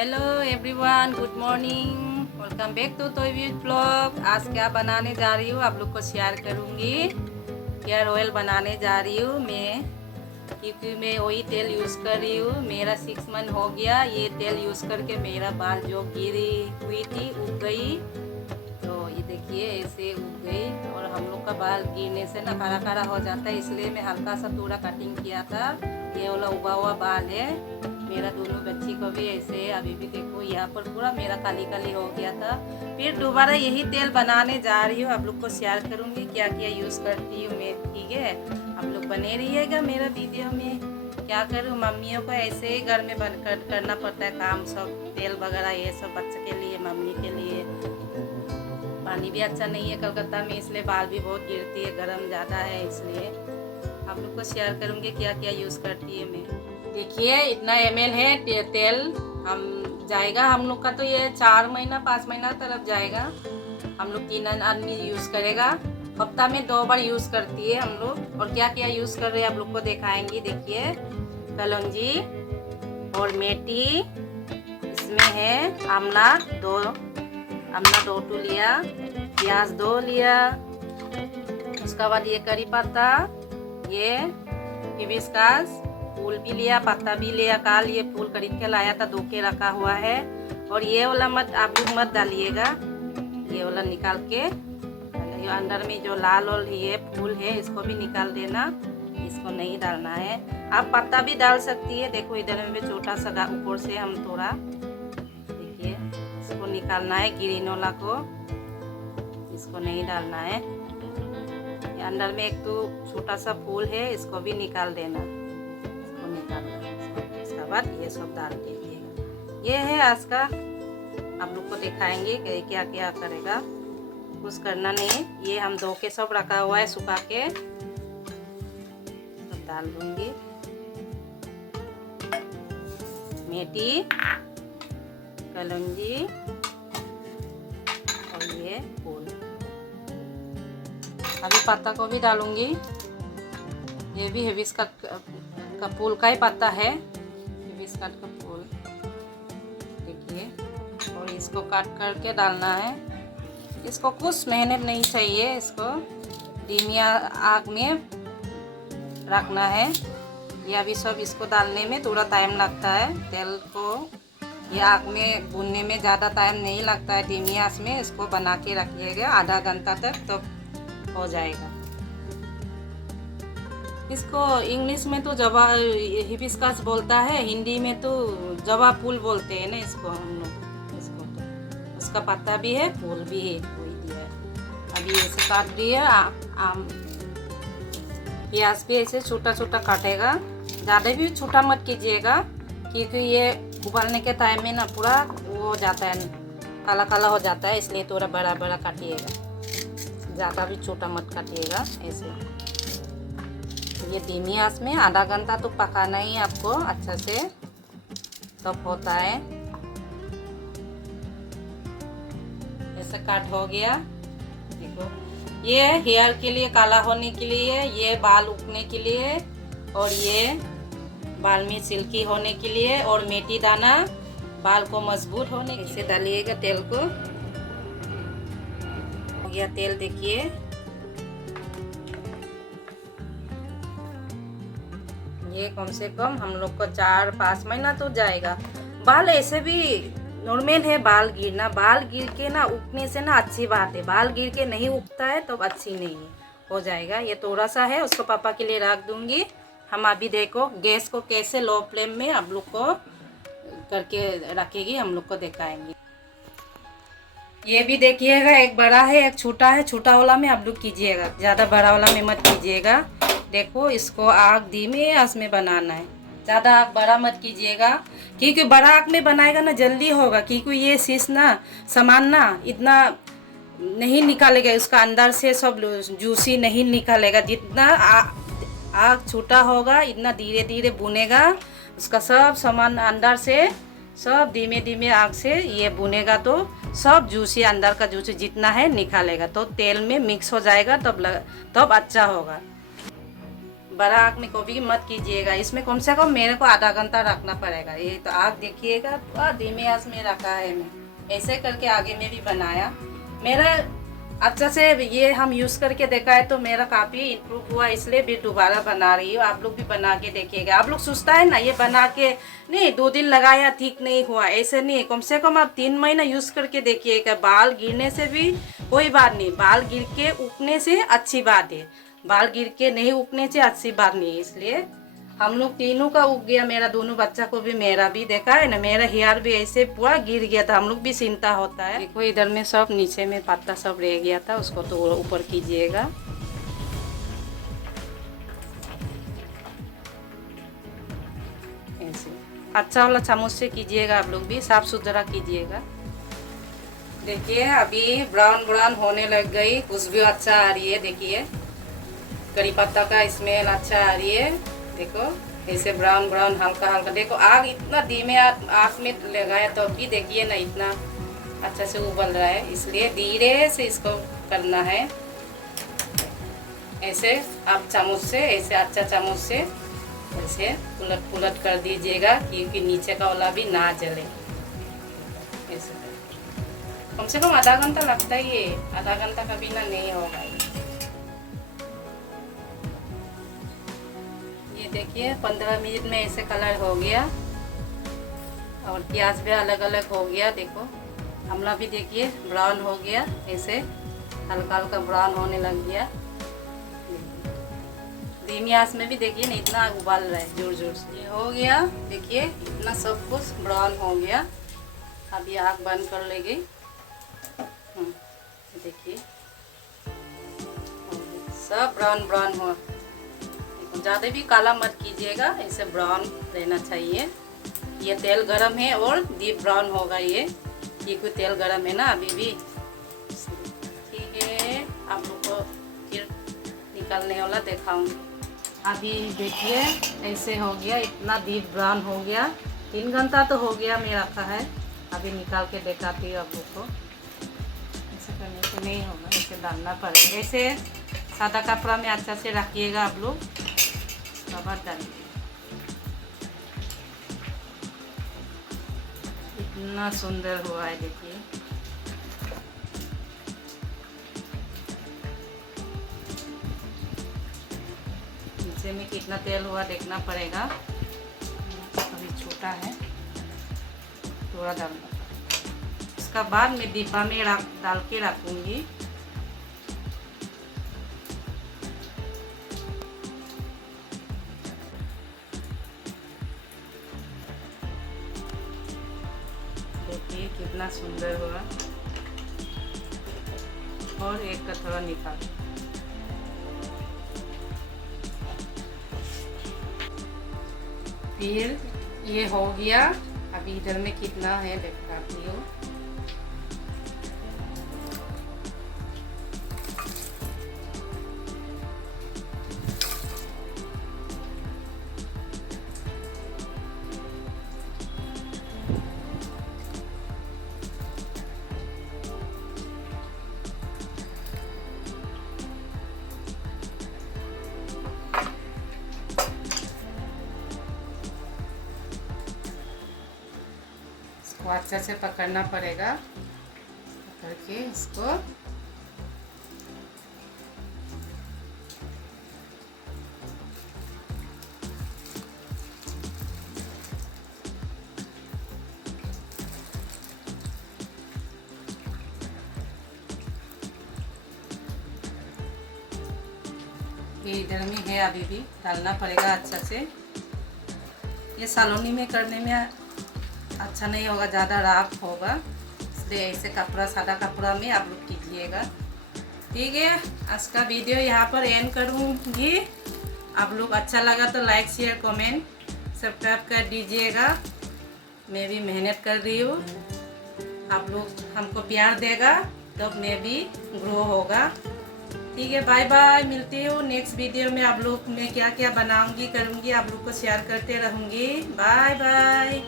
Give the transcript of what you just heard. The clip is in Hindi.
Hello everyone, good morning. Welcome back to तोयबीज ब्लॉग। आज क्या बनाने जा रही हूँ आप लोग को शेयर करूँगी। हेयर ऑयल बनाने जा रही हूँ मैं, क्योंकि मैं वही तेल यूज़ कर रही हूँ। मेरा 6 मंथ हो गया ये तेल यूज़ करके। मेरा बाल जो गिरी हुई थी उग गई, तो ये देखिए ऐसे उग गई। और हम लोग का बाल गिरने से ना खड़ा खड़ा हो जाता है, इसलिए मैं हल्का सा थोड़ा कटिंग किया था। ये वाला उगा हुआ बाल है मेरा। दोनों बच्ची को भी ऐसे अभी भी देखो यहाँ पर पूरा मेरा काली काली हो गया था। फिर दोबारा यही तेल बनाने जा रही हूँ, आप लोग को शेयर करूँगी क्या क्या यूज़ करती हूँ मैं। ठीक है, आप लोग बने रहिएगा मेरा वीडियो में। क्या करूँ, मम्मियों को ऐसे ही घर में करना पड़ता है काम सब, तेल वगैरह ये सब बच्चे के लिए, मम्मी के लिए। पानी भी अच्छा नहीं है कलकत्ता में, इसलिए बाल भी बहुत गिरती है, गर्म ज़्यादा है, इसलिए आप लोग को शेयर करूँगी क्या क्या यूज़ करती है मैं। देखिए इतना ml है तेल। हम जाएगा हम लोग का तो ये 4 महीना 5 महीना तरफ जाएगा। हम लोग 3 आदमी यूज़ करेगा। हफ्ता में 2 बार यूज़ करती है हम लोग। और क्या क्या यूज़ कर रहे हैं आप लोग को दिखाएंगे। देखिए कलौंजी और मेथी, इसमें है आमला 2 टू लिया, प्याज 2 लिया। उसके बाद ये करी पत्ता, ये हिबिस्कस फूल भी लिया, पत्ता भी लिया। काल ये फूल खरीद के लाया था, धो के रखा हुआ है। और ये वाला मत आप लोग मत डालिएगा, ये वाला निकाल के। ये अंदर में जो लाल और ये फूल है इसको भी निकाल देना, इसको नहीं डालना है। आप पत्ता भी डाल सकती है। देखो इधर में भी छोटा सा ऊपर से हम थोड़ा, देखिए इसको निकालना है, ग्रीन वाला को इसको नहीं डालना है। ये अंदर में एक तो छोटा सा फूल है, इसको भी निकाल देना। इसके बाद ये सब डाल दीजिएगा। ये है आज का, आप लोग को दिखाएंगे कि क्या क्या करेगा। कुछ करना नहीं है, ये हम धो के सब रखा हुआ है सुखा के, सब डाल दूंगी। मेथी, कलौंजी और ये फूल। अभी पत्ता को भी डालूंगी। ये भी हिबिस्कस का फूल का ही पत्ता है, हिबिस्कस का फूल, देखिए। और इसको काट करके डालना है। इसको कुछ मेहनत नहीं चाहिए, इसको धीमी आग में रखना है। ये अभी सब इसको डालने में थोड़ा टाइम लगता है। तेल को ये आग में भूनने में ज़्यादा टाइम नहीं लगता है। धीमी आंच में इसको बना के रखिएगा आधा घंटा तक, तो हो जाएगा। इसको इंग्लिश में तो जवा हिबिस्कस बोलता है, हिंदी में तो जवा फूल बोलते हैं ना इसको हम लोग। इसको तो उसका पत्ता भी है, फूल भी है, कोई दिया है। अभी ऐसे काट दिया। प्याज भी ऐसे छोटा छोटा काटेगा, ज़्यादा भी छोटा मत कीजिएगा, क्योंकि ये उबालने के टाइम में ना पूरा वो हो जाता है, काला काला हो जाता है, इसलिए थोड़ा बड़ा बड़ा काटिएगा, ज़्यादा भी छोटा मत काटिएगा। ऐसे ये धीमी आंच में आधा घंटा तो पकाना ही आपको अच्छा से, तब होता है। ऐसे काट हो गया। देखो ये हेयर के लिए, काला होने के लिए, ये बाल उगने के लिए, और ये बाल में सिल्की होने के लिए। और मेथी दाना बाल को मजबूत होने के लिए। ऐसे डालिएगा तेल को। हो गया तेल, देखिए ये कम से कम हम लोग को 4-5 महीना तो जाएगा। बाल ऐसे भी नॉर्मल है बाल गिरना। बाल गिर के ना उगने से ना अच्छी बात है, बाल गिर के नहीं उगता है तो अच्छी नहीं है। हो जाएगा। ये थोड़ा सा है, उसको पापा के लिए रख दूंगी। हम अभी देखो गैस को कैसे लो फ्लेम में आप लोग को करके रखेगी, हम लोग को दिखाएंगे। ये भी देखिएगा, एक बड़ा है एक छोटा है। छोटा वाला में आप लोग कीजिएगा, ज़्यादा बड़ा वाला में मत कीजिएगा। देखो इसको आग धीमे आंच में बनाना है, ज़्यादा आग बड़ा मत कीजिएगा, क्योंकि बड़ा आग में बनाएगा ना जल्दी होगा। क्योंकि ये शीश ना सामान ना इतना नहीं निकालेगा, उसका अंदर से सब जूसी नहीं निकालेगा। जितना आग छोटा होगा इतना धीरे धीरे भुनेगा, उसका सब सामान अंदर से सब धीमे धीमे आग से ये भुनेगा, तो सब जूसी अंदर का जूसी जितना है निकालेगा, तो तेल में मिक्स हो जाएगा, तब अच्छा होगा। बड़ा आग में कभी मत कीजिएगा। इसमें कम से कम मेरे को आधा घंटा रखना पड़ेगा। ये तो आग देखिएगा, पूरा धीमे आंच में रखा है। मैं ऐसे करके आगे में भी बनाया। मेरा अच्छा से ये हम यूज़ करके देखा है तो मेरा काफ़ी इम्प्रूव हुआ, इसलिए भी दोबारा बना रही हूँ। आप लोग भी बना के देखिएगा। आप लोग सोचता है ना ये बना के नहीं 2 दिन लगाया ठीक नहीं हुआ, ऐसे नहीं। कम से कम आप 3 महीना यूज़ करके देखिएगा। बाल गिरने से भी कोई बात नहीं, बाल गिर के उगने से अच्छी बात है। बाल गिर के नहीं उगने से अच्छी बात नहीं है। इसलिए हम लोग तीनों का उग गया, मेरा दोनों बच्चा को भी, मेरा भी देखा है ना, मेरा हेयर भी ऐसे पूरा गिर गया था। हम लोग भी चिंता होता है। देखो इधर में सब नीचे में पत्ता सब रह गया था, उसको तो ऊपर कीजिएगा। ऐसे अच्छा वाला चम्मच से कीजिएगा। आप लोग भी साफ सुथरा कीजिएगा। देखिए अभी ब्राउन ब्राउन होने लग गई, खुशबू अच्छा आ रही है। देखिए करी पत्ता का स्मेल अच्छा आ रही है। देखो ऐसे ब्राउन ब्राउन हल्का हल्का। देखो आग इतना धीमे आग में लगाया तो भी देखिए ना इतना अच्छा से उबल रहा है। इसलिए धीरे से इसको करना है। ऐसे आप चम्मच से ऐसे अच्छा चम्मच से ऐसे उलट पुलट कर दीजिएगा, क्योंकि नीचे का वाला भी ना जले। ऐसे कम से कम आधा घंटा लगता ही है, आधा घंटा का बिना नहीं होगा। देखिए 15 मिनट में ऐसे कलर हो गया और प्याज भी अलग अलग हो गया। देखो हमला भी देखिए ब्राउन हो गया, ऐसे हल्का हल्का ब्राउन होने लग गया। धीमी आंच में भी देखिए ना इतना उबाल रहा है जोर जोर से। ये हो गया, देखिए इतना सब कुछ ब्राउन हो गया। अब ये आग बंद कर लेगी। देखिए सब ब्राउन ब्राउन हो। ज़्यादा भी काला मत कीजिएगा, ऐसे ब्राउन रहना चाहिए। ये तेल गरम है और डीप ब्राउन होगा। ये कोई तेल गरम है ना अभी भी। ठीक है, आप लोग को फिर निकलने वाला दिखाऊंगी। अभी देखिए ऐसे हो गया, इतना डीप ब्राउन हो गया। 3 घंटा तो हो गया मैं रखा है। अभी निकाल के दिखाती हूँ आप लोग को। ऐसे करने से नहीं होगा, ऐसे डालना पड़ेगा। ऐसे सादा कपड़ा में अच्छा से रखिएगा आप लोग। रबर डालिए। इतना सुंदर हुआ है देखिए। नीचे में कितना तेल हुआ देखना पड़ेगा। अभी छोटा है, थोड़ा डालना पड़ेगा। उसका बाद में डिब्बा में डाल के रखूंगी। देखिए कितना सुंदर हुआ। और एक का थोड़ा निकाल। फिर ये हो गया। अभी इधर में कितना है दिखाती हूँ। अच्छे से पकड़ना पड़ेगा, पकड़ के इसको ये इधर में है, अभी भी डालना पड़ेगा अच्छा से। ये सालोनी में करने में अच्छा नहीं होगा, ज़्यादा राख होगा, इसलिए ऐसे कपड़ा सादा कपड़ा में आप लोग कीजिएगा। ठीक है, आज का वीडियो यहाँ पर एंड करूँगी। आप लोग अच्छा लगा तो लाइक शेयर कमेंट सब्सक्राइब कर दीजिएगा। मैं भी मेहनत कर रही हूँ, आप लोग हमको प्यार देगा तो मैं भी ग्रो होगा। ठीक है, बाय बाय। मिलती हूँ नेक्स्ट वीडियो में। आप लोग मैं क्या क्या बनाऊंगी करूँगी आप लोग को शेयर करते रहूँगी। Bye bye.